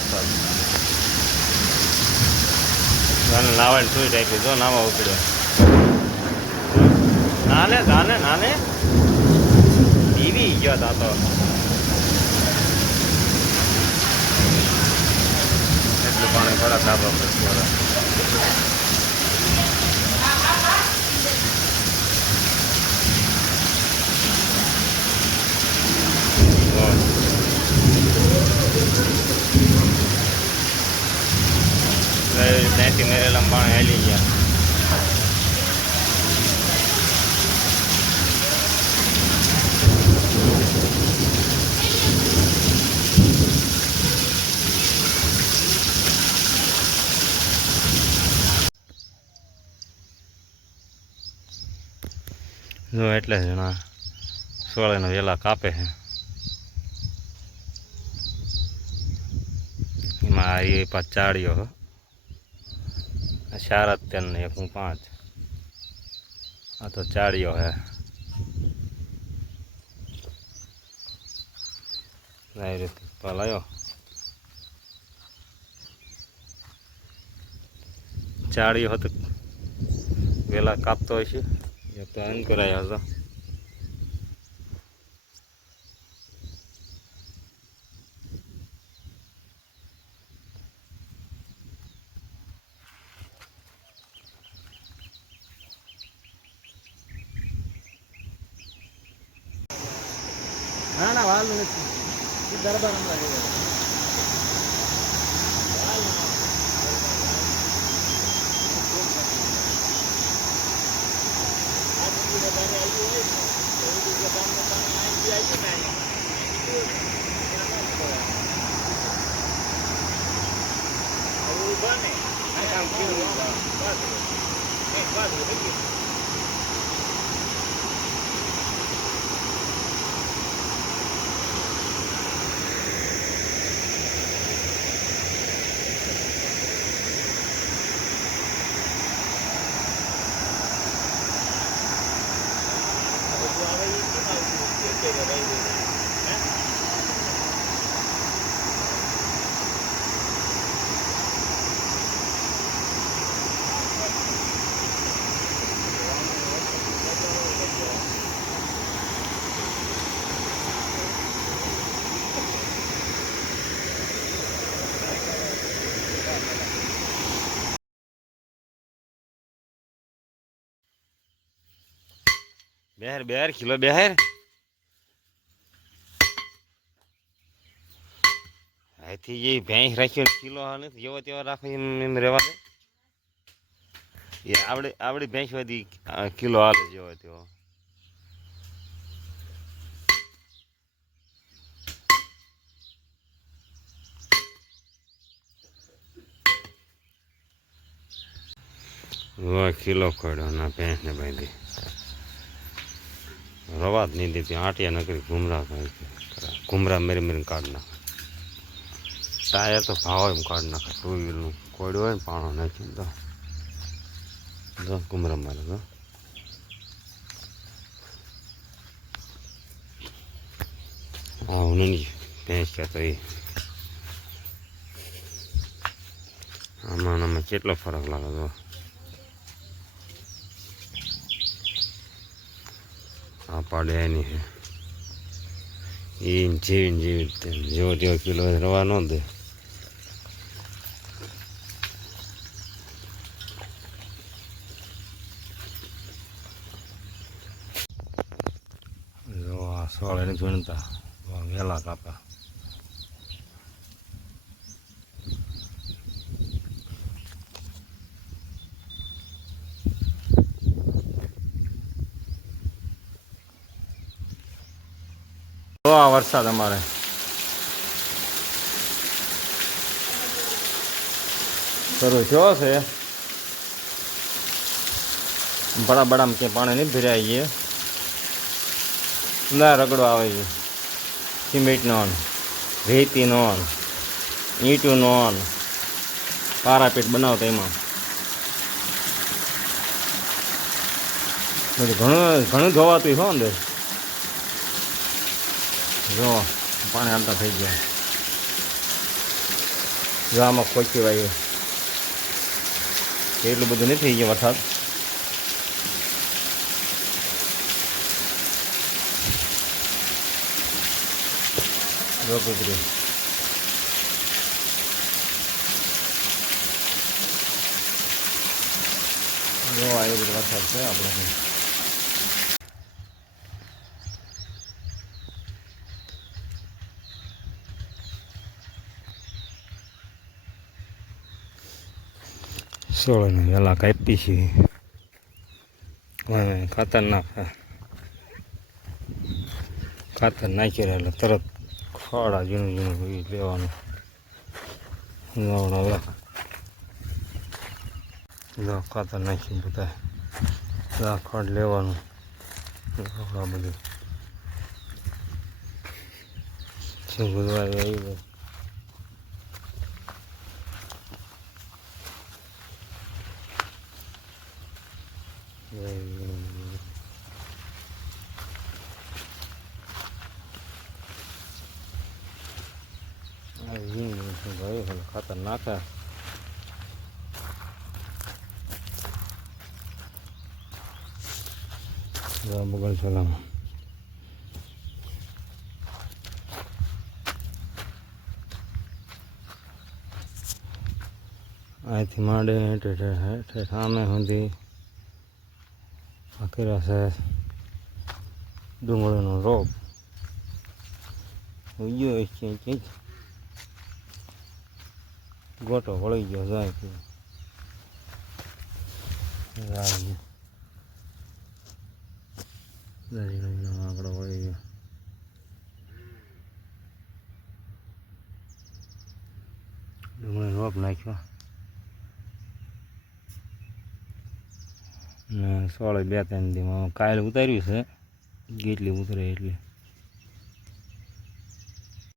વરસાદ ગાને નાવાની સુઈ રાખી જો નાવા ઉપડ્યો નાને નાને નાને દીવી ગયો તા તો એટલું પાણી ખરા ધાબા પર ત્યાંથી મેરેલામાં પાણી હાલી ગયા. જો એટલે જણા સોળાના વેલા કાપે છે. એમાં એ પાછ આ ચાર જ તેલ ને એક, હું પાંચ. આ તો ચાળીઓ હે. પલાયો ચાળીઓ હતો વેલા કાપતો એ તો એમ કરાયો હતો ના ના વાલ નથી એ દરબાર હમણાં લેવો. બેહાર બેહાર કિલો બેહાર. અહીંથી જે ભેંસ રાખ્યો કિલો હાલે જેવો તેવો રાખો એમ રહેવા દે. એ આવડે, આવડી ભેંસ વધી કિલો હાલે જેવો તેવો. કિલો ખોડ્યો ના ભેંસને બાંધી. રવા નહીં દેતી, આટિયા નકરી છે. ઘૂમરા મેરી મેરીને કાઢ નાખે. ટાયર તો ભાવ એમ કાઢ નાખે ટુ વ્હીલનું કોડ્યું હોય ને પાણો નાખી તો જો ઘૂમરા મારે તો હા હું નહીં ભેંસ એ. આમાં આમાં કેટલો ફરક લાગે તો આ પાડે એની છે. એ જેવી ને જેવી જેવો જેવો કિલો રવા ન દે. સોળ એની કાપા. તો આ વરસાદ અમારે. શરૂ થયો છે. બડા બડામાં ક્યાંય પાણી નહીં ભરાય છે ના રગડો આવે છે. સિમેન્ટનો ન, રેતીનો ન, ઈંટોનો ન, પારાપીટ બનાવતા એમાં. બધું ઘણું ઘણું ધોવાતું હો અંદર. જો, પાણી હાલતા થઈ ગયા. જો આમાં ખોચી વાય. એટલું બધું નથી થઈ ગયું વરસાદ. જો કૂતરી. જો આવી બધું વરસાદ છે આપણે. સોળને વહેલા કાપી છે હવે ખાતર નાખે રહ્યા એટલે તરત ખોડા ઝીણું ઝીણું લેવાનું નવડા લે જો ખાતર નાખી બધા દા ખડ લેવાનું બધું શું બધું આવી ભાઈ ખાતર નાખે બગલ સલામ અહીંથી માંડે હેઠે હેઠે હેઠે સામે સુધી આખી છે ડુંગળીનો રોપ ઉગ્યો છે કંઈક ગોટો વળી ગયો જાય આગળ વળી ગયો ડુંગળીનો રોપ નાખ્યો સોળે બે ત્રણ દીમાં કાલે ઉતાર્યું છે. કેટલી ઉતરે એટલે.